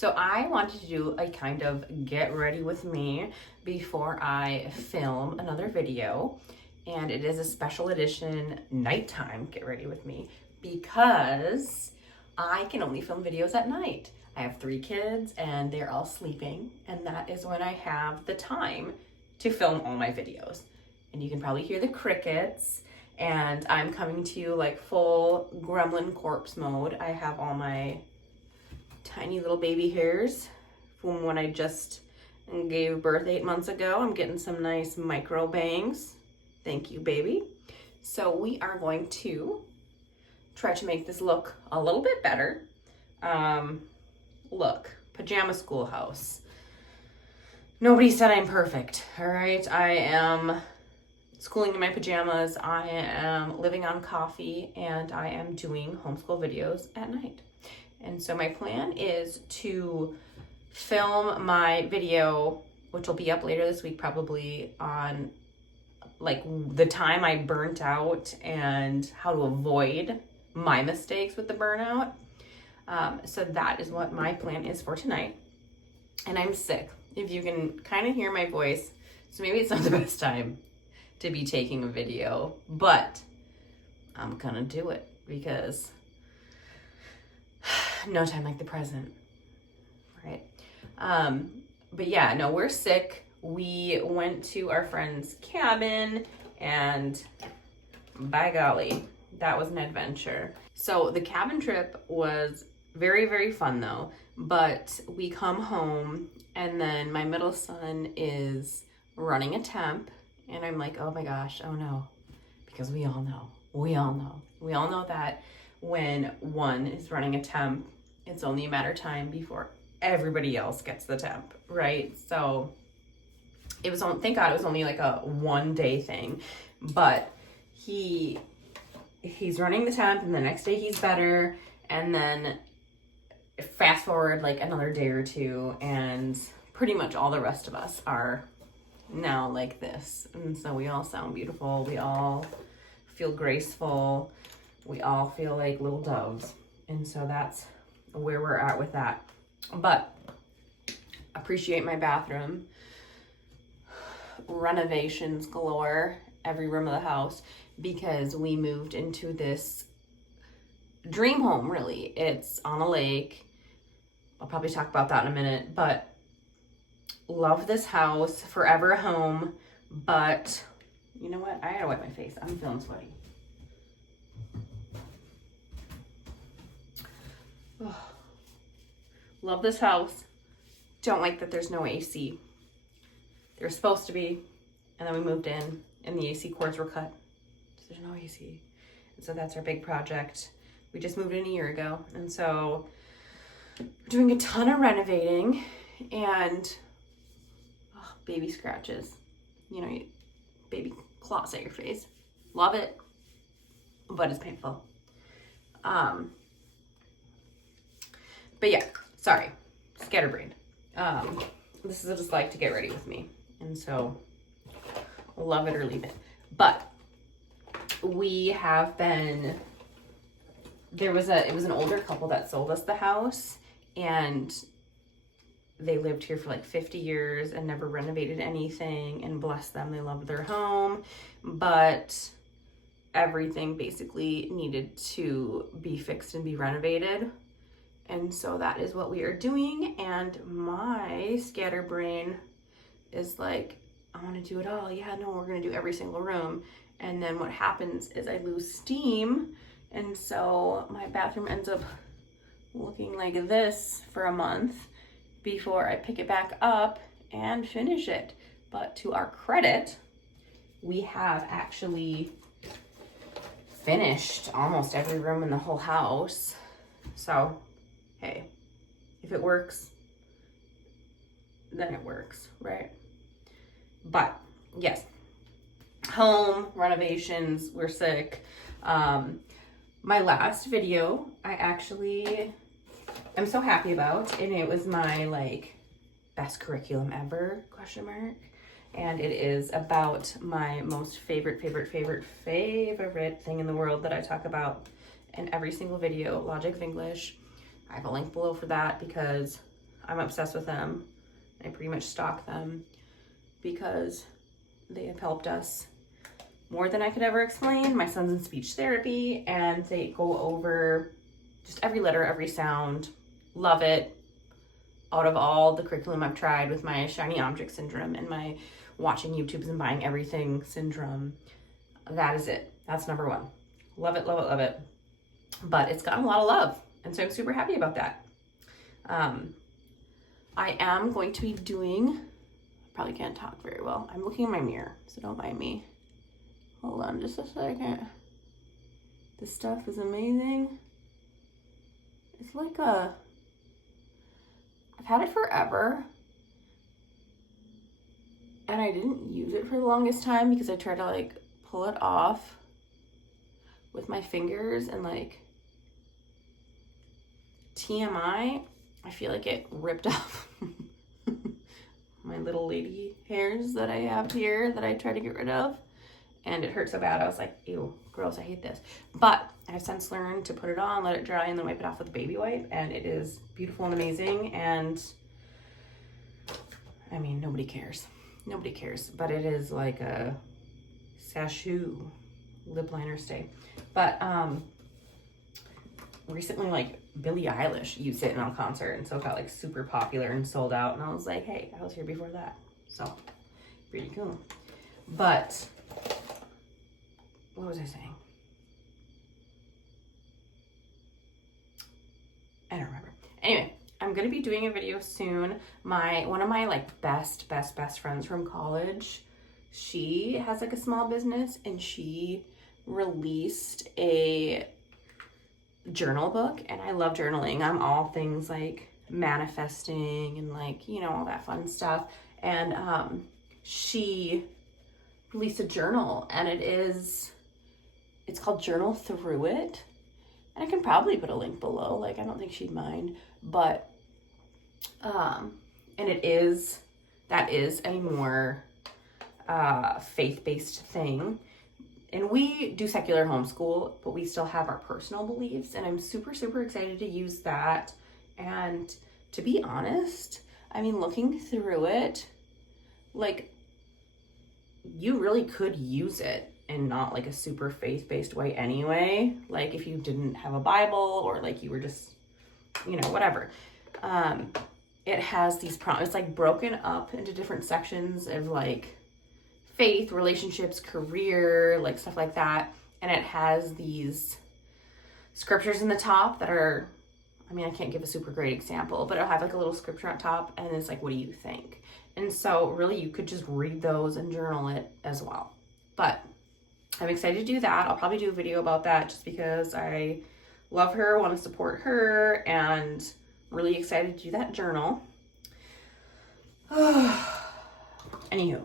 So I wanted to do a kind of get ready with me before I film another video. And it is a special edition nighttime get ready with me because I can only film videos at night. I have 3 kids and they're all sleeping, and that is when I have the time to film all my videos. And you can probably hear the crickets, and I'm coming to you like full gremlin corpse mode. I have all my tiny little baby hairs from when I just gave birth 8 months ago. I'm getting some nice micro bangs. Thank you, baby. So we are going to try to make this look a little bit better. Look, Pajamaschoolhouse. Nobody said I'm perfect, all right? I am schooling in my pajamas, I am living on coffee, and I am doing homeschool videos at night. And so my plan is to film my video, which will be up later this week, probably on like the time I burnt out and how to avoid my mistakes with the burnout. So that is what my plan is for tonight. And I'm sick, if you can kind of hear my voice. So maybe it's not the best time to be taking a video, but I'm gonna do it because no time like the present, right? But yeah, no, we're sick. We went to our friend's cabin, and by golly, that was an adventure. So the cabin trip was very, very fun though, but we come home and then my middle son is running a temp, and I'm like, oh my gosh, oh no, because we all know that when one is running a temp, it's only a matter of time before everybody else gets the temp, right? So it was thank God it was only like a 1-day thing, but he's running the temp, and the next day he's better, and then fast forward like another day or two, and pretty much all the rest of us are now like this. And so we all sound beautiful, we all feel graceful, we all feel like little doves. And so that's where we're at with that. But appreciate my bathroom. Renovations galore, every room of the house, because we moved into this dream home, really. It's on a lake. I'll probably talk about that in a minute, but love this house, forever home. But you know what? I gotta wipe my face. I'm feeling sweaty. Oh. Love this house. Don't like that there's no AC. There's supposed to be, and then we moved in and the AC cords were cut. So there's no AC. And so that's our big project. We just moved in a year ago. And so we're doing a ton of renovating, and baby scratches, you know, baby claws at your face. Love it, but it's painful. But yeah, sorry, scatterbrained. This is just like to get ready with me. And so love it or leave it. But we have been, it was an older couple that sold us the house, and they lived here for like 50 years and never renovated anything, and bless them, they loved their home, but everything basically needed to be fixed and be renovated. And so that is what we are doing. And my scatterbrain is like, I want to do it all. Yeah, no, we're going to do every single room. And then what happens is I lose steam. And so my bathroom ends up looking like this for a month before I pick it back up and finish it. But to our credit, we have actually finished almost every room in the whole house. So, hey, if it works, then it works, right? But yes, home renovations, we're sick. My last video, I actually am so happy about, and it was my like best curriculum ever, ? And it is about my most favorite thing in the world that I talk about in every single video, Logic of English. I have a link below for that because I'm obsessed with them. I pretty much stalk them because they have helped us more than I could ever explain. My son's in speech therapy, and they go over just every letter, every sound. Love it. Out of all the curriculum I've tried with my shiny object syndrome and my watching YouTubes and buying everything syndrome, that is it. That's number one. Love it, love it, love it. But it's gotten a lot of love, and so I'm super happy about that. I am going to be doing, probably can't talk very well. I'm looking in my mirror, so don't mind me. Hold on just a second. This stuff is amazing. It's like I've had it forever, and I didn't use it for the longest time because I tried to like pull it off with my fingers, and like TMI, I feel like it ripped off my little lady hairs that I have here that I try to get rid of, and it hurt so bad. I was like, ew, gross, I hate this. But I've since learned to put it on, let it dry, and then wipe it off with a baby wipe, and it is beautiful and amazing. And I mean, nobody cares. Nobody cares, but it is like a sachet lip liner stay. But recently, like, Billie Eilish used it in a concert, and so it got like super popular and sold out, and I was like, hey, I was here before that, so pretty cool. But what was I saying? I don't remember. Anyway, I'm gonna be doing a video soon. One of my like best friends from college, she has like a small business, and she released a journal book, and I love journaling. I'm all things like manifesting and like, you know, all that fun stuff. And she released a journal, and it's called Journal Through It. And I can probably put a link below, like I don't think she'd mind. But and that is a more faith-based thing. And we do secular homeschool, but we still have our personal beliefs, and I'm super excited to use that. And to be honest, I mean, looking through it, like, you really could use it in not like a super faith-based way anyway. Like if you didn't have a Bible, or like you were just, you know, whatever. It has these it's like broken up into different sections of like faith, relationships, career, like stuff like that. And it has these scriptures in the top that are, I mean, I can't give a super great example, but it'll have like a little scripture on top, and it's like, what do you think? And so really you could just read those and journal it as well. But I'm excited to do that. I'll probably do a video about that just because I love her, want to support her, and really excited to do that journal. Anywho,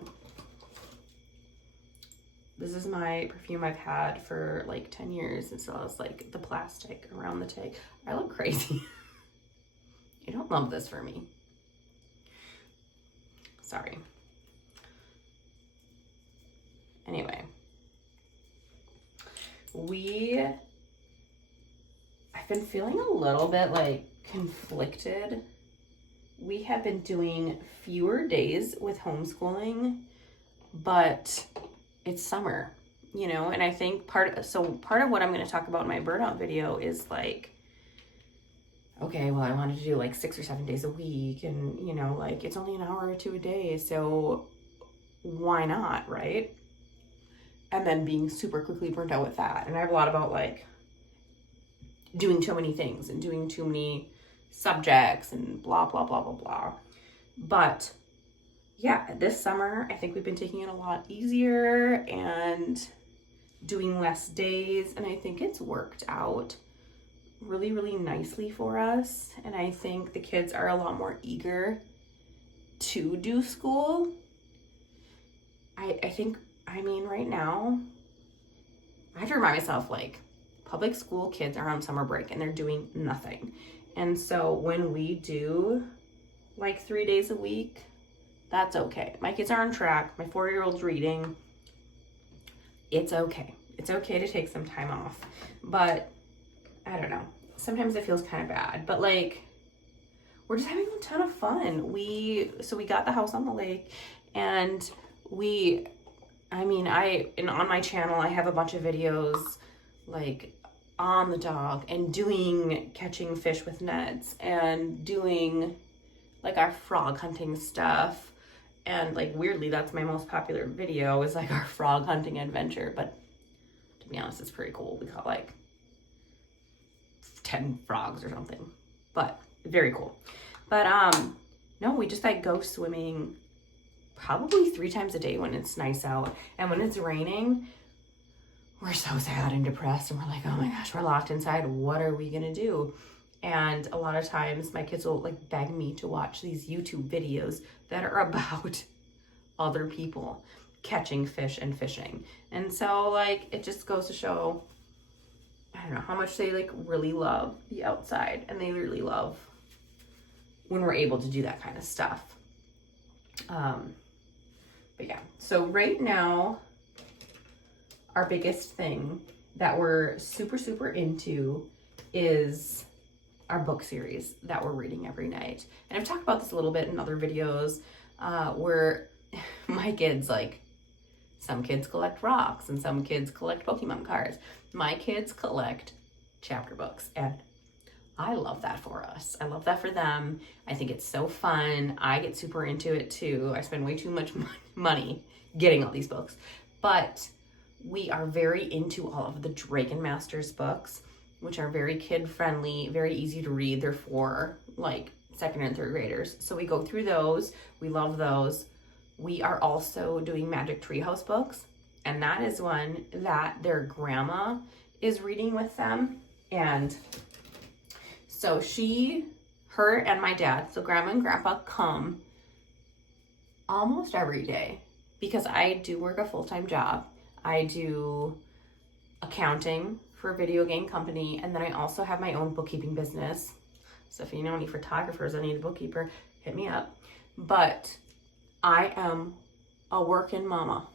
this is my perfume I've had for like 10 years, and so I was like the plastic around the tag. I look crazy. You don't love this for me. Sorry. Anyway, I've been feeling a little bit like conflicted. We have been doing fewer days with homeschooling, but it's summer, you know, and I think part of what I'm going to talk about in my burnout video is like, okay, well, I wanted to do like 6 or 7 days a week, and, you know, like it's only an hour or two a day, so why not, right? And then being super quickly burnt out with that. And I have a lot about like doing too many things and doing too many subjects and blah, blah, blah, blah, blah. But yeah, this summer, I think we've been taking it a lot easier and doing less days. And I think it's worked out really, really nicely for us. And I think the kids are a lot more eager to do school. I mean, right now, I have to remind myself, like, public school kids are on summer break and they're doing nothing. And so when we do like 3 days a week, that's okay. My kids are on track. My 4-year-old's reading. It's okay. It's okay to take some time off. But I don't know. Sometimes it feels kind of bad. But like, we're just having a ton of fun. So we got the house on the lake, and on my channel, I have a bunch of videos like on the dock and catching fish with nets and doing like our frog hunting stuff. And like weirdly, that's my most popular video, is like our frog hunting adventure. But to be honest, it's pretty cool. We caught like 10 frogs or something, but very cool. But no, we just like go swimming probably 3 times a day when it's nice out. And when it's raining, we're so sad and depressed, and we're like, oh my gosh, we're locked inside. What are we gonna do? And a lot of times my kids will like beg me to watch these YouTube videos that are about other people catching fish and fishing. And so like, it just goes to show, I don't know, how much they like really love the outside, and they really love when we're able to do that kind of stuff. But yeah, so right now, our biggest thing that we're super, super into is our book series that we're reading every night. And I've talked about this a little bit in other videos, where my kids, like, some kids collect rocks and some kids collect Pokemon cards. My kids collect chapter books, and I love that for us. I love that for them. I think it's so fun. I get super into it too. I spend way too much money getting all these books, but we are very into all of the Dragon Masters books, which are very kid friendly, very easy to read. They're for like 2nd and 3rd graders. So we go through those. We love those. We are also doing Magic Treehouse books, and that is one that their grandma is reading with them. And so her and my dad, so grandma and grandpa, come almost every day, because I do work a full-time job. I do accounting for a video game company, and then I also have my own bookkeeping business. So if you know any photographers that need a bookkeeper, hit me up. But I am a working mama.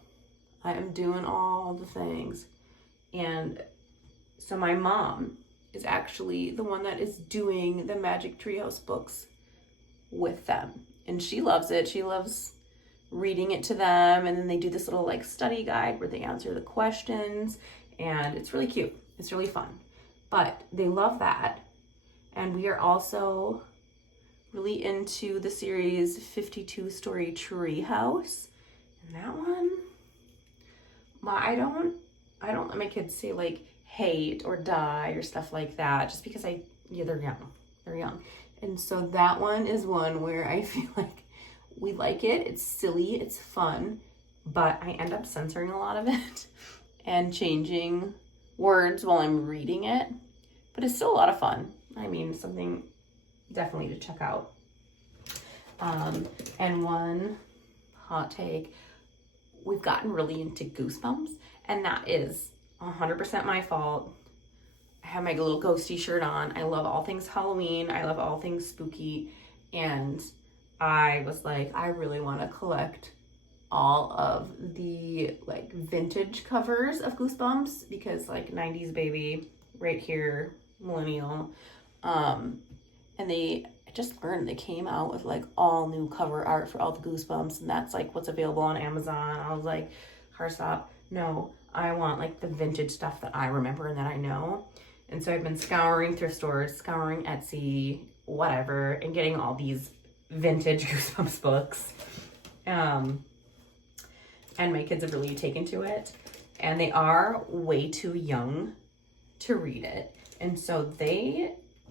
I am doing all the things. And so my mom is actually the one that is doing the Magic Treehouse books with them. And she loves it. She loves reading it to them. And then they do this little like study guide where they answer the questions. And it's really cute. It's really fun. But they love that. And we are also really into the series 52 Story Treehouse. And that one, I don't let my kids say like hate or die or stuff like that, just because they're young. And so that one is one where I feel like we like it. It's silly, it's fun, but I end up censoring a lot of it and changing words while I'm reading it. But it's still a lot of fun. I mean, something definitely to check out. And one hot take, we've gotten really into Goosebumps, and that is 100% my fault. I have my little ghosty shirt on. I love all things Halloween. I love all things spooky. And I was like, I really want to collect all of the like vintage covers of Goosebumps, because like 90s baby right here, millennial. And I just learned they came out with like all new cover art for all the Goosebumps, and that's like what's available on Amazon. I was like, hard stop. No, I want like the vintage stuff that I remember and that I know. And so I've been scouring thrift stores, scouring Etsy, whatever, and getting all these vintage Goosebumps books. And my kids have really taken to it, and they are way too young to read it. And so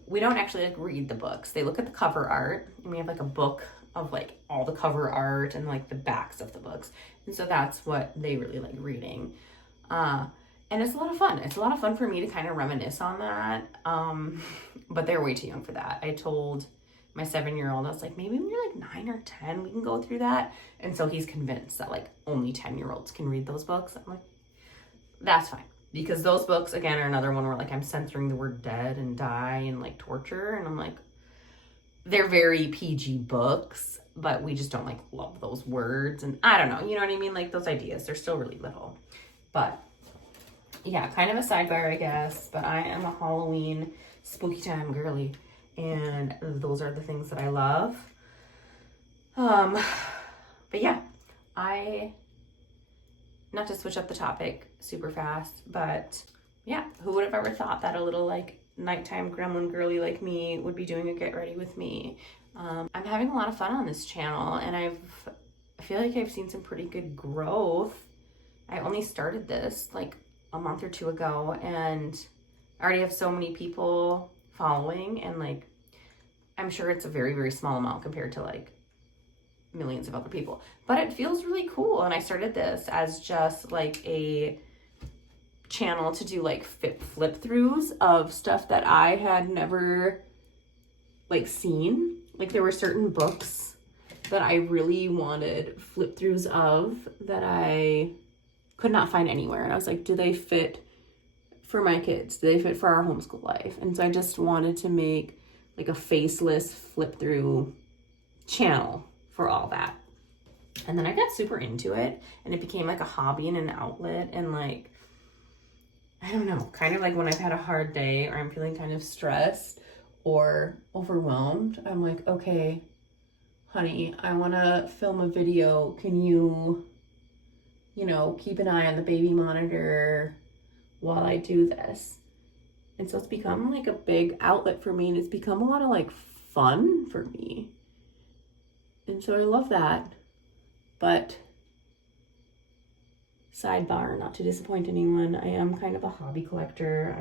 we don't actually like read the books. They look at the cover art, and we have like a book of like all the cover art and like the backs of the books. And so that's what they really like reading. And it's a lot of fun. It's a lot of fun for me to kind of reminisce on that. But they're way too young for that. I told my 7-year-old, I was like, maybe when you're like 9 or 10, we can go through that. And so he's convinced that like only 10-year-olds can read those books. I'm like, that's fine. Because those books, again, are another one where like I'm censoring the word dead and die and like torture. And I'm like, they're very PG books, but we just don't like love those words. And I don't know, you know what I mean? Like those ideas, they're still really little. But yeah, kind of a sidebar, I guess. But I am a Halloween spooky time girly. and those are the things that I love. But yeah, not to switch up the topic super fast, but yeah, who would have ever thought that a little like nighttime gremlin girly like me would be doing a get ready with me? I'm having a lot of fun on this channel, and I feel like I've seen some pretty good growth. I only started this like a month or two ago, and I already have so many people following, and like I'm sure it's a very, very small amount compared to like millions of other people, but it feels really cool. And I started this as just like a channel to do like flip throughs of stuff that I had never like seen. Like there were certain books that I really wanted flip throughs of that I could not find anywhere, and I was like, do they fit for my kids? Do they fit for our homeschool life? And so I just wanted to make like a faceless flip through channel for all that. And then I got super into it, and it became like a hobby and an outlet. And like, I don't know, kind of like when I've had a hard day or I'm feeling kind of stressed or overwhelmed, I'm like, okay, honey, I want to film a video. Can you know, keep an eye on the baby monitor while I do this? And so it's become like a big outlet for me, and it's become a lot of like fun for me. And so I love that. But sidebar, not to disappoint anyone, I am kind of a hobby collector.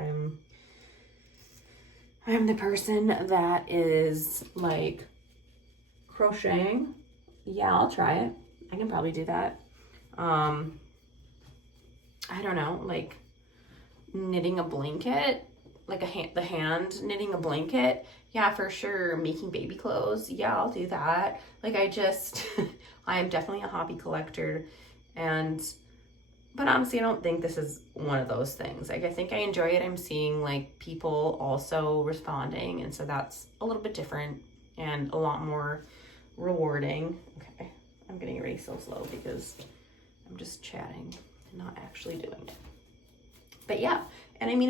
I'm the person that is like crocheting. Yeah, I'll try it. I can probably do that. I don't know, like knitting a blanket, like the hand knitting a blanket. Yeah, for sure. Making baby clothes. Yeah, I'll do that. Like I am definitely a hobby collector, but honestly, I don't think this is one of those things. Like I think I enjoy it. I'm seeing like people also responding, and so that's a little bit different and a lot more rewarding. Okay, I'm getting ready so slow because I'm just chatting and not actually doing it. But yeah, and I mean,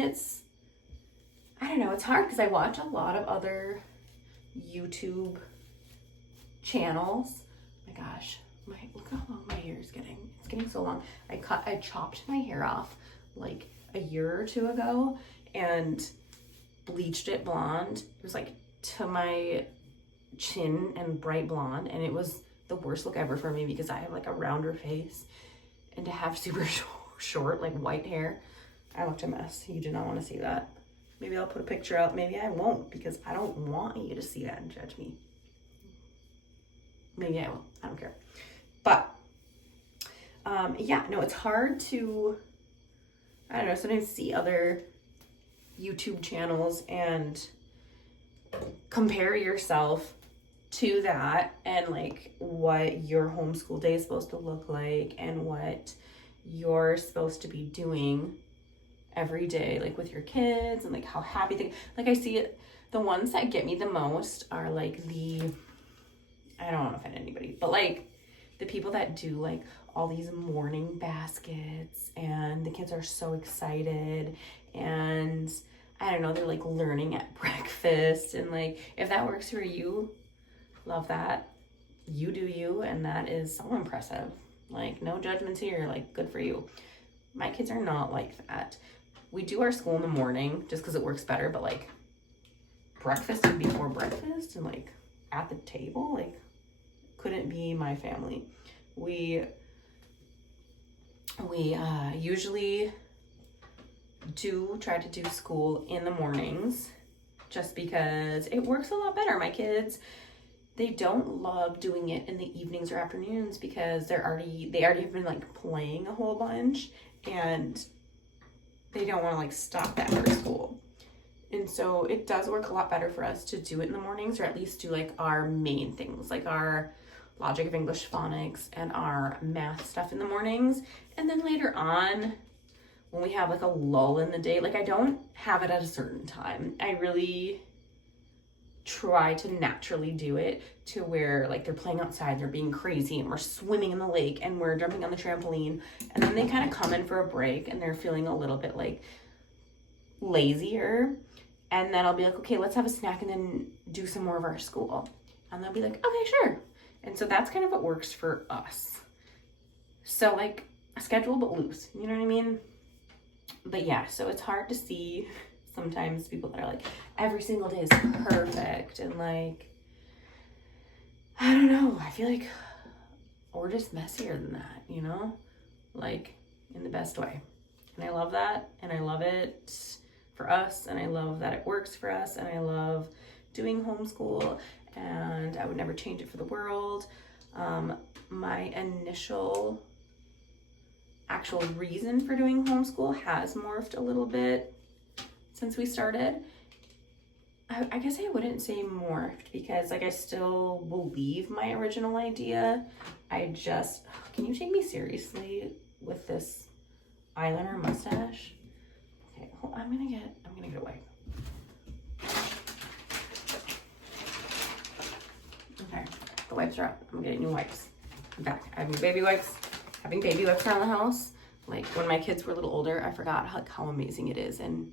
I don't know, it's hard because I watch a lot of other YouTube channels. Oh my gosh, look how long my hair is getting. It's getting so long. I chopped my hair off like a year or two ago and bleached it blonde. It was like to my chin and bright blonde, and it was the worst look ever for me because I have like a rounder face, and to have super short like white hair, I looked a mess. You do not want to see that. Maybe I'll put a picture up. Maybe I won't, because I don't want you to see that and judge me. Maybe I will. I don't care. But yeah, no, it's hard to, I don't know, sometimes see other YouTube channels and compare yourself to that, and like what your homeschool day is supposed to look like and what you're supposed to be doing every day, like with your kids, and like how happy they, like I see it. The ones that get me the most are like I don't want to offend anybody, but like the people that do like all these morning baskets, and the kids are so excited, and I don't know, they're like learning at breakfast, and like if that works for you, love that. You do you, and that is so impressive. Like no judgments here, like good for you. My kids are not like that. We do our school in the morning just because it works better, but like breakfast and before breakfast and like at the table, like couldn't be my family. We usually do try to do school in the mornings just because it works a lot better. My kids, they don't love doing it in the evenings or afternoons because they already have been like playing a whole bunch, and they don't want to like stop that for school. And so it does work a lot better for us to do it in the mornings, or at least do like our main things, like our logic of English phonics and our math stuff in the mornings. And then later on, when we have like a lull in the day, like I don't have it at a certain time. I really try to naturally do it to where like they're playing outside, they're being crazy, and we're swimming in the lake, and we're jumping on the trampoline, and then they kind of come in for a break and they're feeling a little bit like lazier, And then I'll be like, okay, let's have a snack and then do some more of our school. And they'll be like, okay, sure. And so that's kind of what works for us. So like a schedule, but loose, you know what I mean? But yeah, so it's hard to see sometimes people that are like, every single day is perfect. And like, I don't know, I feel like we're just messier than that, you know? Like in the best way. And I love that. And I love it for us, and I love that it works for us, and I love doing homeschool, and I would never change it for the world. My initial actual reason for doing homeschool has morphed a little bit since we started. I guess I wouldn't say morphed, because like I still believe my original idea. Can you take me seriously with this eyeliner mustache? Okay, I'm gonna get a wipe. Okay, the wipes are up. I'm getting new wipes. I'm back. I have new baby wipes. Having baby wipes around the house. Like when my kids were a little older, I forgot how amazing it is, and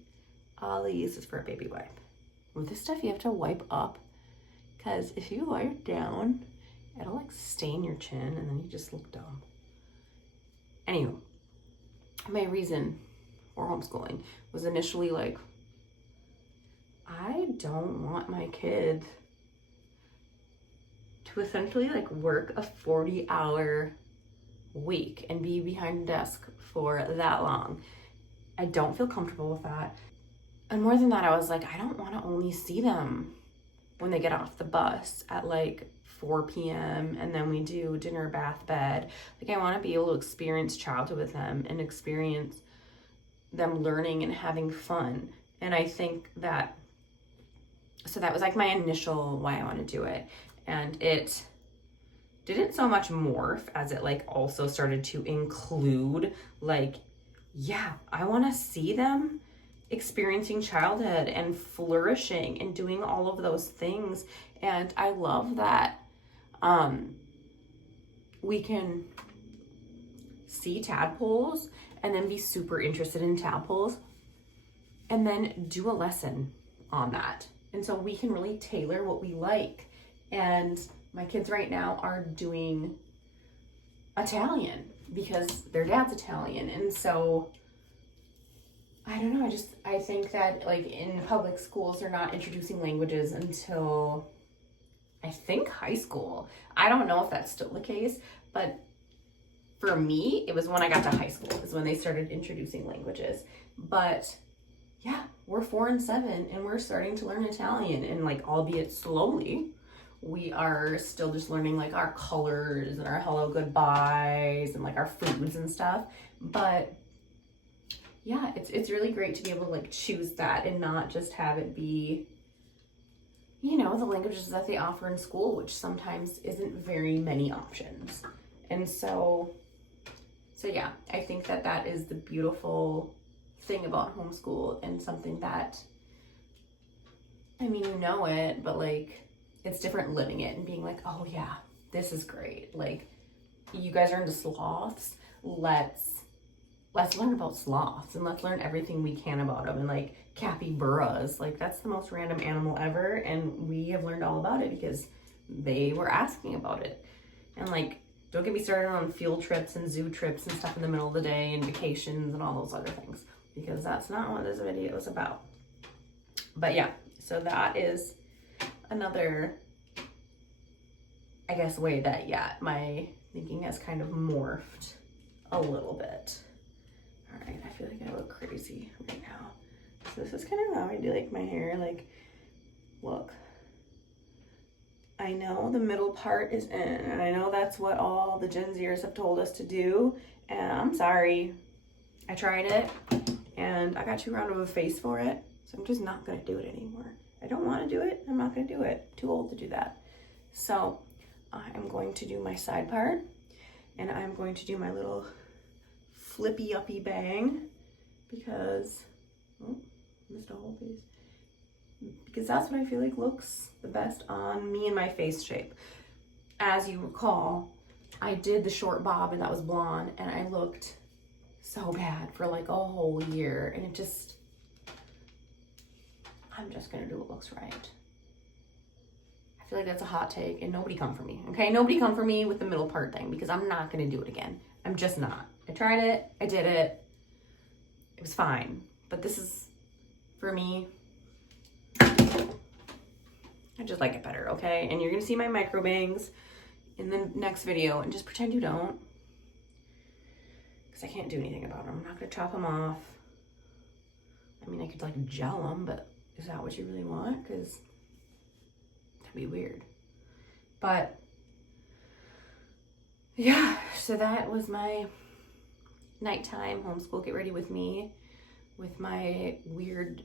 all they use is for a baby wipe. With this stuff, you have to wipe up, because if you wipe down, it'll like stain your chin, and then you just look dumb. Anyway, my reason for homeschooling was initially like, I don't want my kid to essentially like work a 40-hour week and be behind a desk for that long. I don't feel comfortable with that. And more than that, I was like, I don't want to only see them when they get off the bus at like 4 p.m. and then we do dinner, bath, bed. Like I want to be able to experience childhood with them and experience them learning and having fun. And I think that, so that was like my initial why I want to do it. And it didn't so much morph as it like also started to include like, yeah, I want to see them experiencing childhood and flourishing and doing all of those things. And I love that we can see tadpoles and then be super interested in tadpoles and then do a lesson on that. And so we can really tailor what we like. And my kids right now are doing Italian because their dad's Italian. And so I don't know, I think that like in public schools, they're not introducing languages until I think high school. I don't know if that's still the case, but for me, it was when I got to high school is when they started introducing languages. But yeah, we're 4 and 7 and we're starting to learn Italian, and like, albeit slowly, we are still just learning like our colors and our hello goodbyes and like our foods and stuff. But yeah, it's really great to be able to like choose that and not just have it be, you know, the languages that they offer in school, which sometimes isn't very many options. And so yeah, I think that that is the beautiful thing about homeschool, and something that, I mean, you know it, but like, it's different living it and being like, oh yeah, this is great. Like, you guys are into sloths. Let's learn about sloths and let's learn everything we can about them. And like capybaras, like that's the most random animal ever. And we have learned all about it because they were asking about it. And like, don't get me started on field trips and zoo trips and stuff in the middle of the day and vacations and all those other things, because that's not what this video is about. But yeah, so that is another, I guess, way that, yeah, my thinking has kind of morphed a little bit. All right, I feel like I look crazy right now. So this is kind of how I do like my hair. Like, look, I know the middle part is in, and I know that's what all the Gen Zers have told us to do, and I'm sorry. I tried it, and I got too round of a face for it, so I'm just not gonna do it anymore. I don't wanna do it, I'm not gonna do it. Too old to do that. So I'm going to do my side part, and I'm going to do my little flippy uppy bang, because, oh, missed a whole piece. Because that's what I feel like looks the best on me and my face shape. As you recall, I did the short bob and that was blonde, and I looked so bad for like a whole year, and it just, I'm just gonna do what looks right. I feel like that's a hot take, and nobody come for me, okay? Nobody come for me with the middle part thing, because I'm not gonna do it again. I'm just not. I tried it, I did it. It was fine, but this is, for me, I just like it better, okay? And you're gonna see my micro bangs in the next video, and just pretend you don't, because I can't do anything about them. I'm not gonna chop them off. I mean, I could like gel them, but is that what you really want? Because that'd be weird. But yeah, so that was my nighttime homeschool get ready with me, with my weird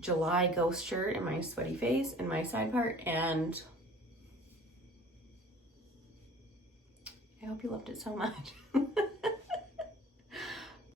July ghost shirt and my sweaty face and my side part, and I hope you loved it so much.